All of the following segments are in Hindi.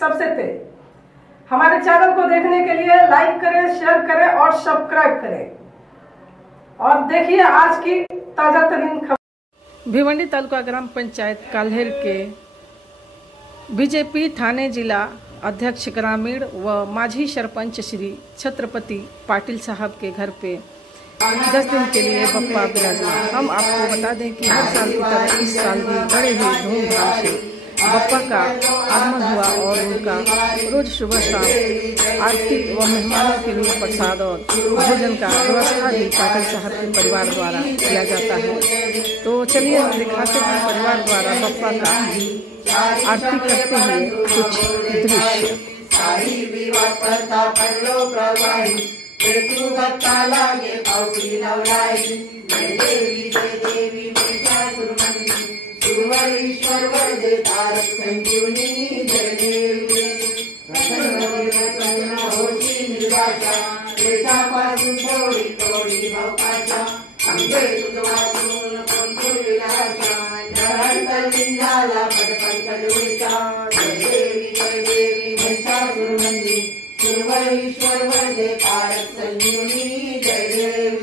सबसे तेज। हमारे चैनल को देखने के लिए लाइक करें, शेयर करें और सब्सक्राइब करें। और देखिए आज की ताजा तरीन खबर। भिवंडी तालुका ग्राम पंचायत काल्हेर के बीजेपी थाने जिला अध्यक्ष ग्रामीण व माजी सरपंच श्री छत्रपति पाटिल साहब के घर पे 10 दिन के लिए बप्पा विराजमान। हम आपको बता दें कि हर साल की तरह इस साल भी बड़े ही धूमधाम से बप्पा का आगमन हुआ और उनका रोज सुबह शाम आरती व मेहमानों के लिए प्रसाद और भोजन का व्यवस्था भी पाटिल साहब के परिवार द्वारा किया जाता है। तो चलिए हम दिखाते हैं परिवार द्वारा बप्पा का आरती करते हुए कुछ दृश्य। ईश्वर वरदे तारक संजीवनी जय देवी होती निर्वाचा देशापासून थोडी थोडी भवकाचा आमचे तुझवाचून पंपूर विलासा लिंगाला पटपंकलुचा जय देवी महिषासुरमंदी ईश्वर वरदे तारक संजीवनी जय देवी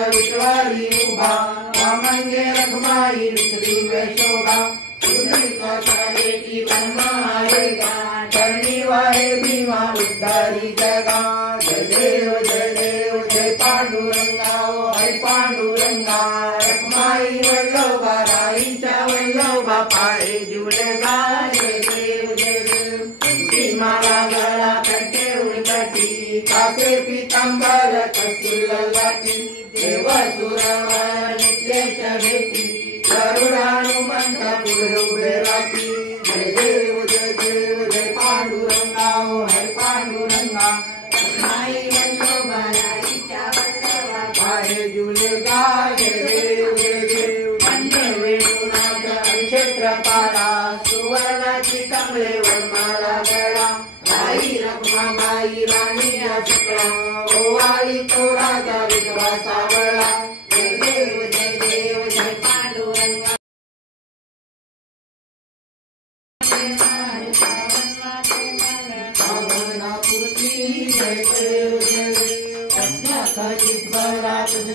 विश्वारी उभा रामंगे रखमाई विश्री शोभा बेटी ब्रह्मारेगा करणी वाहे भीमा उद्धारी जगा जय देव जय पांडुरंगा हय पांडुरंगा रखमाई वल्लभा राईच्या वल्लभा पाये जुळगा जय देव माला गळा कंठे उलगटी कासे पीतांबर कस्तुरलाटी देवसुरवा नित्याच्या भेटी करुणानुमंत पुढे उभे राहती जय देव जय पांडुरंगा हय पांडुरंगा माई वल्लभा राईच्या वल्लभा पाये जुळगा जय देव वंदे वेणुनाथ क्षेत्रपाला सुवर्णाची कमळे वनमाला गळा आई रखमाबाई राणी सकळा ओवाळी तो राजा विधवा सावळा जय देव जय पांडुरंगा भावनापुरती जय देव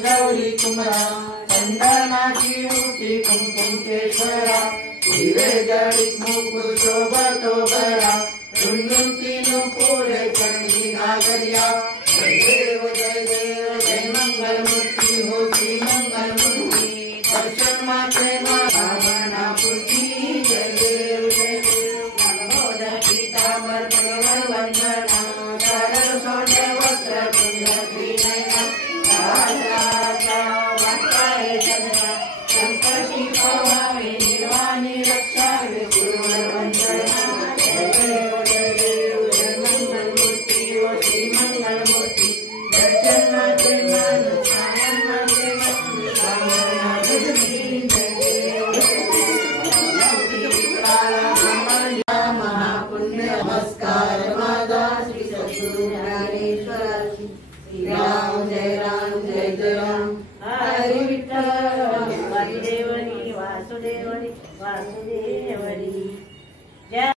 गौरी कुमरा चंदनाची उठी कुंकुम केशरा हिरे जडित मुकुट शोभतो बरा तीन पोरे चंदी नागरिया जय देव जय मंगल मूर्ति हो श्री मंगल मूर्ति दर्शन माते भावनापुरती जय देव मनमोदर पीतांबर परिवर वंदना सरल सोने वस्त्र कुंडली नयना वाकाये चंद्रा शंकर शिव भावे निर्वाणी रक्षावे गुरुवर वंदना नमस्कार माझा श्री सद्गुरु ज्ञानेश्वरा श्री राम जय राम हरी विठ्ठल वासुदेवनी वासुदेवनी वासुदेवनी जय